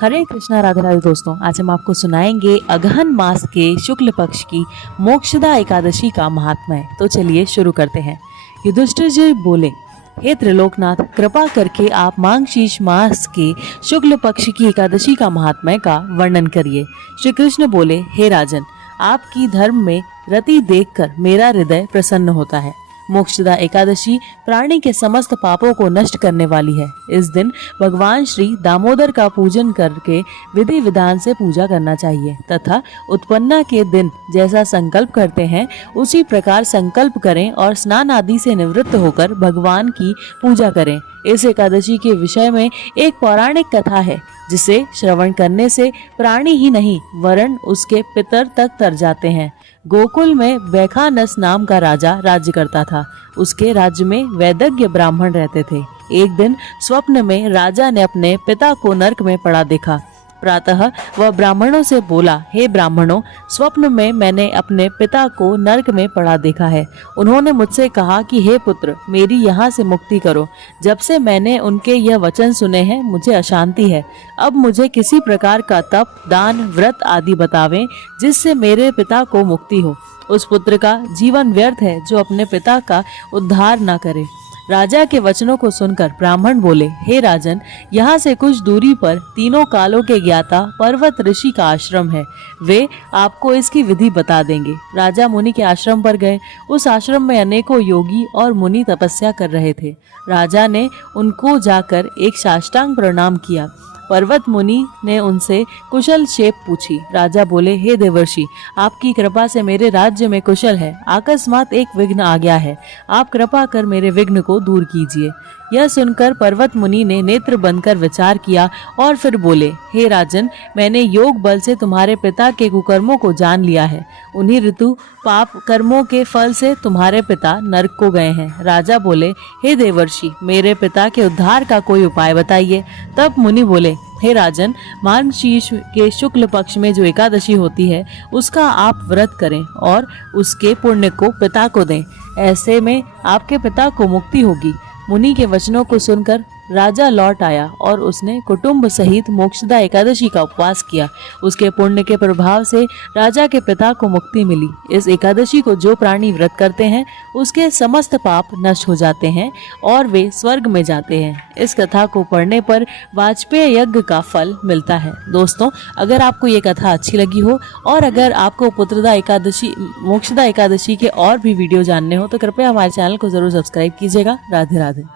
हरे कृष्णा, राधे राधे दोस्तों। आज हम आपको सुनाएंगे अगहन मास के शुक्ल पक्ष की मोक्षदा एकादशी का महात्म्य। तो चलिए शुरू करते हैं। युधिष्ठिर जी बोले, हे त्रिलोकनाथ, कृपा करके आप मार्गशीर्ष मास के शुक्ल पक्ष की एकादशी का महात्म्य का वर्णन करिए। श्री कृष्ण बोले, हे राजन, आपकी धर्म में रति देखकर मेरा हृदय प्रसन्न होता है। मोक्षदा एकादशी प्राणी के समस्त पापों को नष्ट करने वाली है। इस दिन भगवान श्री दामोदर का पूजन करके विधि विधान से पूजा करना चाहिए तथा उत्पन्ना के दिन जैसा संकल्प करते हैं उसी प्रकार संकल्प करें और स्नान आदि से निवृत्त होकर भगवान की पूजा करें। इस एकादशी के विषय में एक पौराणिक कथा है जिसे श्रवण करने से प्राणी ही नहीं वरन उसके पितर तक तर जाते हैं। गोकुल में वैखानस नाम का राजा राज्य करता था। उसके राज्य में वैदज्ञ ब्राह्मण रहते थे। एक दिन स्वप्न में राजा ने अपने पिता को नरक में पड़ा देखा। प्रातः वह ब्राह्मणों से बोला, हे ब्राह्मणों, स्वप्न में मैंने अपने पिता को नरक में पड़ा देखा है। उन्होंने मुझसे कहा कि हे पुत्र, मेरी यहाँ से मुक्ति करो। जब से मैंने उनके यह वचन सुने हैं मुझे अशांति है। अब मुझे किसी प्रकार का तप, दान, व्रत आदि बतावें जिससे मेरे पिता को मुक्ति हो। उस पुत्र का जीवन व्यर्थ है जो अपने पिता का उद्धार न करे। राजा के वचनों को सुनकर ब्राह्मण बोले, हे राजन, यहाँ से कुछ दूरी पर तीनों कालों के ज्ञाता पर्वत ऋषि का आश्रम है। वे आपको इसकी विधि बता देंगे। राजा मुनि के आश्रम पर गए। उस आश्रम में अनेकों योगी और मुनि तपस्या कर रहे थे। राजा ने उनको जाकर एक साष्टांग प्रणाम किया। पर्वत मुनि ने उनसे कुशल क्षेप पूछी। राजा बोले, हे देवर्षि, आपकी कृपा से मेरे राज्य में कुशल है। अकस्मात एक विघ्न आ गया है। आप कृपा कर मेरे विघ्न को दूर कीजिए। यह सुनकर पर्वत मुनि ने नेत्र बंद कर विचार किया और फिर बोले, हे राजन, मैंने योग बल से तुम्हारे पिता के कुकर्मों को जान लिया है। उन्हीं ऋतु पाप कर्मों के फल से तुम्हारे पिता नरक को गए हैं। राजा बोले, हे देवर्षि, मेरे पिता के उद्धार का कोई उपाय बताइए। तब मुनि बोले, हे राजन, मार्गशीर्ष के शुक्ल पक्ष में जो एकादशी होती है उसका आप व्रत करें और उसके पुण्य को पिता को दें। ऐसे में आपके पिता को मुक्ति होगी। मुनि के वचनों को सुनकर राजा लौट आया और उसने कुटुंब सहित मोक्षदा एकादशी का उपवास किया। उसके पुण्य के प्रभाव से राजा के पिता को मुक्ति मिली। इस एकादशी को जो प्राणी व्रत करते हैं उसके समस्त पाप नष्ट हो जाते हैं और वे स्वर्ग में जाते हैं। इस कथा को पढ़ने पर वाजपेय यज्ञ का फल मिलता है। दोस्तों, अगर आपको ये कथा अच्छी लगी हो और अगर आपको पुत्रदा एकादशी, मोक्षदा एकादशी के और भी वीडियो जानने हो तो कृपया हमारे चैनल को जरूर सब्सक्राइब कीजिएगा। राधे राधे।